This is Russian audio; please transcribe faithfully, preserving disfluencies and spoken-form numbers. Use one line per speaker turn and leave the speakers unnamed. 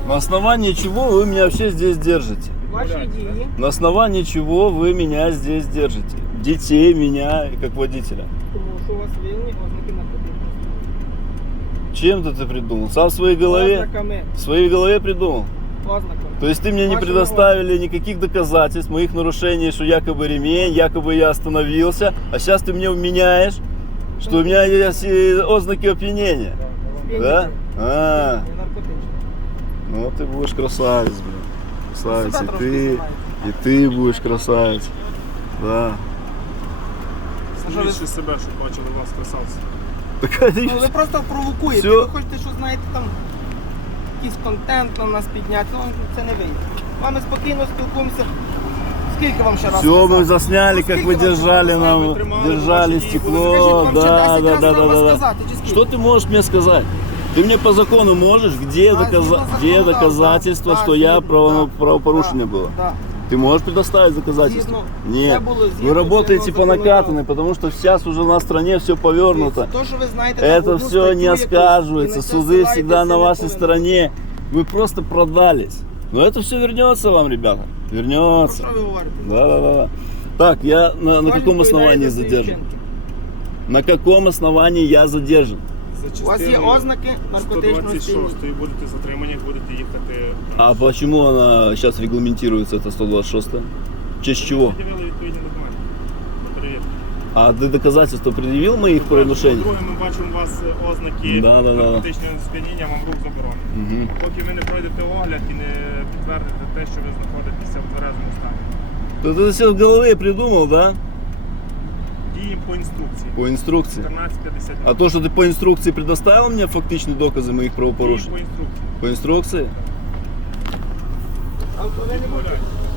На основании чего вы меня вообще здесь держите?
Ваші дії.
На основании чего вы меня здесь держите? Детей, меня, как водителя.
Тому що у вас виявлені ознаки наркотичного сп'яніння.
Чем ты это придумал? Сам в своей голове?
Ознаками.
В своей голове придумал?
Ознаками.
То есть ты мне не
Вашего-
предоставили никаких доказательств моих нарушений, что якобы ремень, якобы я остановился, а сейчас ты мне вменяешь, что у меня есть э, ознаки опьянения. Да? А,
Не наркотичне.
ну ты будешь красавец, блин. Красавец,
Себя
и
трошки
ты,
знаете.
и ты будешь красавец. Да.
Зніміть себе, щоб бачили вас, красавці.
Так,
Ну, ви просто провокуєте.
Всьо.
Ви хочете, що знаєте, там якийсь контент на нас підняти, ну це не вийде. З вами спокійно спілкуємося. Скільки вам ще раз
все, мы
сказати?
засняли,
Ну,
как
скільки
вы
вам ще
держали
раз
нам,
ви тримали
держали
ваші дії,
Скажіть,
стекло.
вам ще
Да,
десять
да,
раз
да, да,
треба
да.
сказати, чи скільки?
Что ты можешь мне сказать? Ты мне по закону можешь, где,
А,
доказа-
згідно
где
закону, да,
доказательства,
да,
что я
згідно,
право-
да,
правопорушение
да,
было?
да.
Ты можешь предоставить доказательства?
Згідно-
Нет.
це було
Вы
згідно
работаете
чинного
по накатанной,
законодавства.
потому что сейчас уже на стране все повернуто.
То, що ви знаєте, там
Это
одну
все
статтю
не
якусь,
оскарживается.
і на це
Суды
ссилаєтеся,
всегда на
не
вашей
повинні.
стороне. Вы просто продались. Но это все вернется вам, ребята.
Про
Вернется.
що ви говорите?
Да, да, да. Так, я на, на
Кожен
каком
відповідає
основании
за свої
задержан?
вчинки.
На каком основании я задержан?
За
У вас є
частиною
ознаки наркотичного
сто двадцять
сп'яніння.
шостої будете затримані, будете їхати.
А почему она сейчас регламентируется, это сто двадцать шесть? В честь чего?
Пред'явили відповідні документи на перевірку.
А ты доказательства предъявил моих правонарушений?
По-друге, ми бачимо у вас ознаки
Да, да, да.
наркотичного сп'яніння, вам рух заборонений.
Угу.
Поки ви не пройдете огляд і не підтвердите те, що ви знаходитеся в тверезому стані.
Ты это все в голове придумал, да?
Діємо по інструкції.
По инструкции.
чотирнадцять п'ятдесят.
А то, что ты по инструкции предоставил мне фактичные доказы моих
Діємо
правопорушений?
по інструкції.
По инструкции?
А ви не будете?